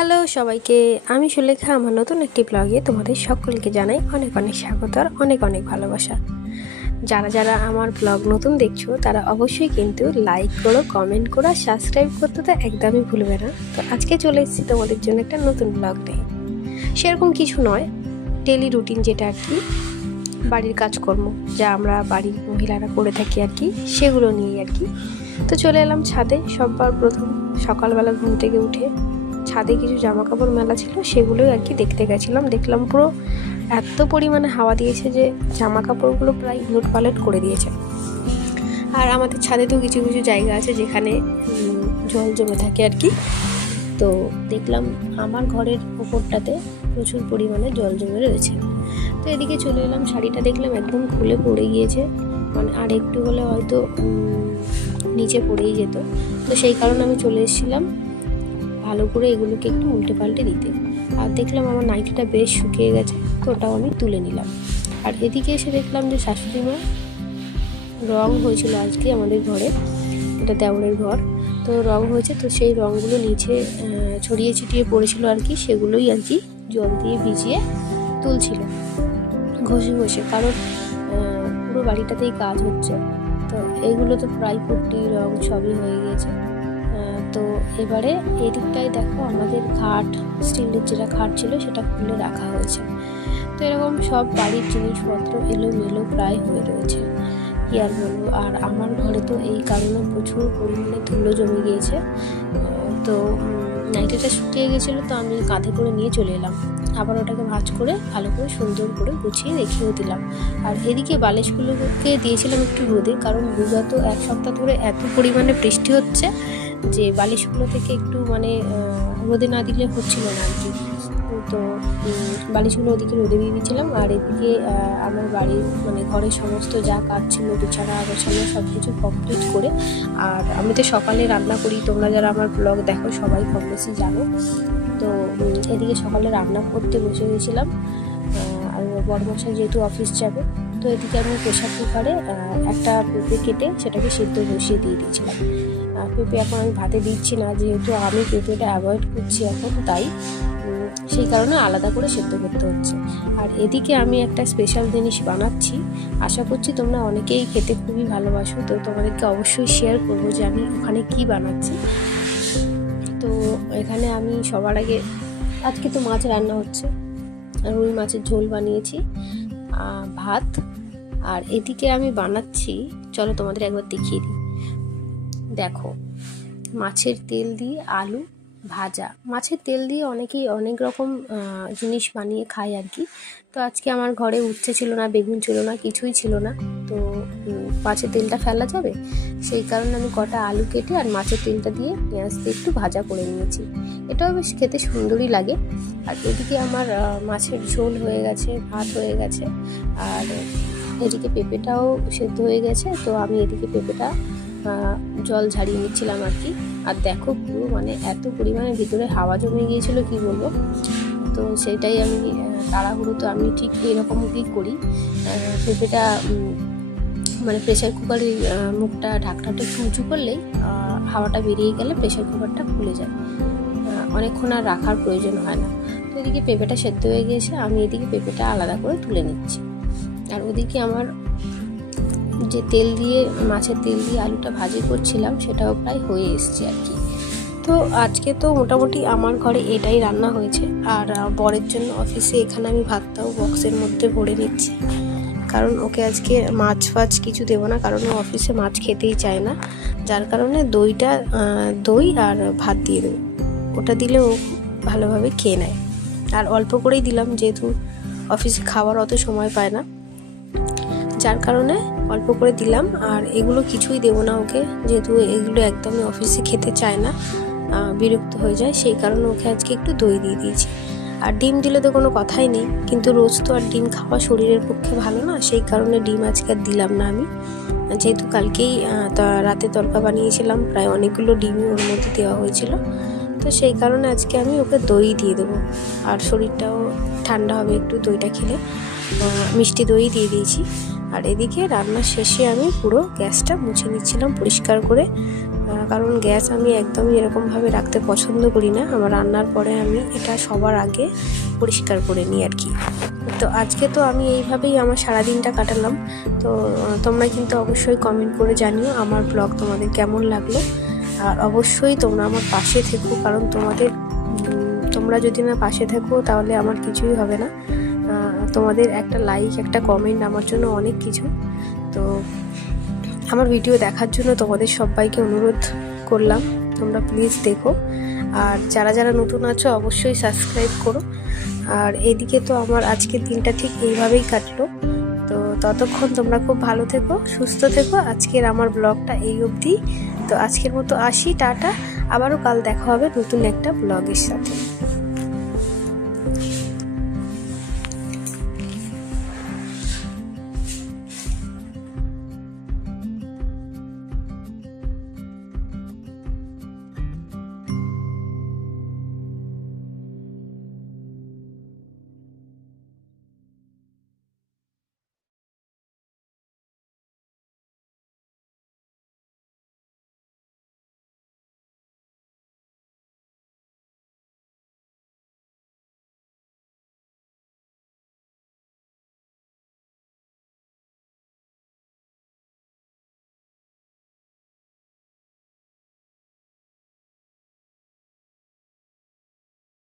Hello সবাইকে, আমি সুলেখা। আমার নতুন একটি ব্লগে তোমাদের সকলকে জানাই অনেক অনেক স্বাগত আর অনেক অনেক ভালোবাসা। যারা যারা আমার ব্লগ নতুন দেখছো তারা অবশ্যই কিন্তু লাইক করো, কমেন্ট করো আর সাবস্ক্রাইব করতে তো একদমই ভুলবে না। তো আজকে চলে এসেছি তোমাদের জন্য একটা নতুন ব্লগ নিয়ে। সেরকম কিছু নয়, ডেলি রুটিন যেটা আর কি, বাড়ির কাজকর্ম যা আমরা বাড়ির মহিলারা করে থাকি আর কি, সেগুলো নিয়েই আর কি। তো চলে এলাম ছাদে। সববার প্রথম সকালবেলা ঘুম থেকে উঠে ছাদে কিছু জামা কাপড় মেলা ছিল, সেগুলোই আর কি দেখতে গেছিলাম। দেখলাম পুরো এত পরিমাণে হাওয়া দিয়েছে যে জামা কাপড়গুলো প্রায় উলট পালট করে দিয়েছে। আর আমাদের ছাদে তো কিছু কিছু জায়গা আছে যেখানে জল জমে থাকে আর কি। তো দেখলাম আমার ঘরের ওপরটাতে প্রচুর পরিমাণে জল জমে রয়েছে। তো এদিকে চলে এলাম, শাড়িটা দেখলাম একদম খুলে পড়ে গিয়েছে, মানে আর একটু হলে হয়তো নিচে পড়েই যেত। তো সেই কারণে আমি চলে এসেছিলাম ভালো করে এগুলোকে একটু উল্টে পাল্টে দিতে। আর দেখলাম আমার নাইটিটা বেশ শুকিয়ে গেছে, তো ওটাও আমি তুলে নিলাম। আর এদিকে এসে দেখলাম যে শাশুড়ি মা রং হয়েছিল আজকে আমাদের ঘরে, এটা দেওরের ঘর, তো রং হয়েছে। তো সেই রঙগুলো নিচে ছড়িয়ে ছিটিয়ে পড়েছিল আর কি, সেগুলোই আর কি জল দিয়ে ভিজিয়ে তুলছিল ঘষে ঘষে, কারণ পুরো বাড়িটাতেই কাজ হচ্ছে। তো এইগুলো তো প্রায় পুট্টি রং সবই হয়ে গিয়েছে। তো এবারে এই দিকটায় দেখো আমাদের খাট, স্টিলের যেটা খাট ছিল সেটা খুলে রাখা হয়েছে। তো এরকম সব বাড়ির জিনিসপত্র এলোমেলো প্রায় হয়ে রয়েছে, কি আর বলবো। আর আমার ঘরে তো এই কারণে প্রচুর পরিমাণে ধুলো জমে গিয়েছে। তো নাইটিটা শুকিয়ে গেছিলো, তো আমি কাঁধে করে নিয়ে চলে এলাম। আবার ওটাকে ভাঁজ করে ভালো করে সুন্দর করে গুছিয়ে রেখেও দিলাম। আর এদিকে বালিশগুলোকে দিয়েছিলাম একটু রোদে, কারণ বিগত এক সপ্তাহ ধরে এত পরিমাণে বৃষ্টি হচ্ছে যে বালিশগুলো থেকে একটু মানে রোদে না দিলে হচ্ছিল না আর কি। তো বালিশগুলো ওদিকে রোদে দিয়ে দিয়েছিলাম। আর এদিকে আমার বাড়ির মানে ঘরের সমস্ত যা কাজ ছিল, বিছানা গোছানো সব কিছু কমপ্লিট করে, আর আমি তো সকালে রান্না করি, তোমরা যারা আমার ব্লগ দেখো সবাই কম বেশি জানো। তো এদিকে সকালে রান্না করতে বসে গেছিলাম। আর বড়মশাই যেহেতু অফিস যাবে, তো এদিকে আমি প্রেশার কুকারে একটা পেঁপে কেটে সেটাকে সিদ্ধ বসিয়ে দিয়ে দিয়েছিলাম। পেঁপে এখন আমি ভাতে দিচ্ছি না, যেহেতু আমি পেঁপেটা অ্যাভয়েড করছি এখন, তাই সেই কারণে আলাদা করে সেদ্ধ করতে হচ্ছে। আর এদিকে আমি একটা স্পেশাল জিনিস বানাচ্ছি, আশা করছি তোমরা অনেকেই খেতে খুবই ভালোবাসো। তো তোমাদেরকে অবশ্যই শেয়ার করবো যে আমি ওখানে কি বানাচ্ছি। তো এখানে আমি সবার আগে আজকে তো মাছ রান্না হচ্ছে, রুই মাছের ঝোল বানিয়েছি, ভাত। আর এদিকে আমি বানাচ্ছি, চলো তোমাদের একবার দেখিয়ে দিই। দেখো, মাছের তেল দিয়ে আলু ভাজা। মাছের তেল দিয়ে অনেকেই অনেক রকম জিনিস বানিয়ে খায় আর কি। তো আজকে আমার ঘরে উচ্ছে ছিল না, বেগুন ছিল না, কিছুই ছিল না। তো মাছের তেলটা ফেলা যাবে, সেই কারণে আমি কটা আলু কেটে আর মাছের তেলটা দিয়ে পেঁয়াজ দিয়ে একটু ভাজা করে নিয়েছি। এটাও বেশ খেতে সুন্দরই লাগে। আর এদিকে আমার মাছের ঝোল হয়ে গেছে, ভাত হয়ে গেছে, আর এদিকে পেঁপেটাও সেদ্ধ হয়ে গেছে। তো আমি এদিকে পেঁপেটা জল ঝাড়িয়ে নিচ্ছিলাম আর কি। আর দেখো পুরো মানে এত পরিমাণে ভিতরে হাওয়া জমে গিয়েছিল কি বলবো। তো সেইটাই আমি তাড়াহুড়ো, তো আমি ঠিক এরকমই করি। পেঁপেটা মানে প্রেশার কুকারের মুখটা ঢাকনাটা একটু উঁচু করলেই হাওয়াটা বেরিয়ে গেলে প্রেশার কুকারটা খুলে যায়, অনেকক্ষণ আর রাখার প্রয়োজন হয় না। তো এদিকে পেঁপেটা সেদ্ধ হয়ে গিয়েছে, আমি এদিকে পেঁপেটা আলাদা করে তুলে নিচ্ছি। আর ওদিকে আমার যে তেল দিয়ে মাছের তেল দিয়ে আলুটা ভাজি করছিলাম সেটাও প্রায় হয়ে এসছে আর কি। তো আজকে তো মোটামুটি আমার ঘরে এটাই রান্না হয়েছে। আর বরের জন্য অফিসে এখানে আমি ভাতটাও বক্সের মধ্যে ভরে নিচ্ছি, কারণ ওকে আজকে মাছ ফাছ কিছু দেবো না, কারণ ও অফিসে মাছ খেতেই চায় না। যার কারণে দই আর ভাত দিয়ে দেবো, ওটা দিলে ও ভালোভাবে খেয়ে নেয়। আর অল্প করেই দিলাম, যেহেতু অফিসে খাওয়ার অত সময় পায় না, যার কারণে অল্প করে দিলাম। আর এগুলো কিছুই দেবো না ওকে, যেহেতু এগুলো একদমই অফিসে খেতে চায় না, বিরক্ত হয়ে যায়, সেই কারণে ওকে আজকে একটু দই দিয়ে দিয়েছি। আর ডিম দিলে তো কোনো কথাই নেই, কিন্তু রোজ তো আর ডিম খাওয়া শরীরের পক্ষে ভালো না, সেই কারণে ডিম আজকে আর দিলাম না আমি। যেহেতু কালকেই রাতে তড়কা বানিয়েছিলাম, প্রায় অনেকগুলো ডিমই ওর মধ্যে দেওয়া হয়েছিল, তো সেই কারণে আজকে আমি ওকে দই দিয়ে দেবো। আর শরীরটাও ঠান্ডা হবে একটু দইটা খেলে, মিষ্টি দই দিয়ে দিয়েছি। আর এদিকে রান্নার শেষে আমি পুরো গ্যাসটা মুছে নিচ্ছিলাম পরিষ্কার করে, কারণ গ্যাস আমি একদমই এরকমভাবে রাখতে পছন্দ করি না। আমার রান্নার পরে আমি এটা সবার আগে পরিষ্কার করে নিই আর কি। তো আজকে তো আমি এইভাবেই আমার সারাদিনটা কাটালাম। তো তোমরা কিন্তু অবশ্যই কমেন্ট করে জানিও আমার ব্লগ তোমাদের কেমন লাগলো। আর অবশ্যই তোমরা আমার পাশে থেকো, কারণ তোমরা যদি না পাশে থাকো তাহলে আমার কিছুই হবে না। তোমাদের একটা লাইক, একটা কমেন্ট আমার জন্য অনেক কিছু। তো আমার ভিডিও দেখার জন্য তোমাদের সবাইকে অনুরোধ করলাম, তোমরা প্লিজ দেখো। আর যারা যারা নতুন আছো অবশ্যই সাবস্ক্রাইব করো। আর এদিকে তো আমার আজকের দিনটা ঠিক এইভাবেই কাটলো। তো ততক্ষণ তোমরা খুব ভালো থেকো, সুস্থ থেকো। আজকের আমার ব্লগটা এই অবধি। তো আজকের মতো আসি, টাটা। আবারও কাল দেখা হবে নতুন একটা ব্লগের সাথে।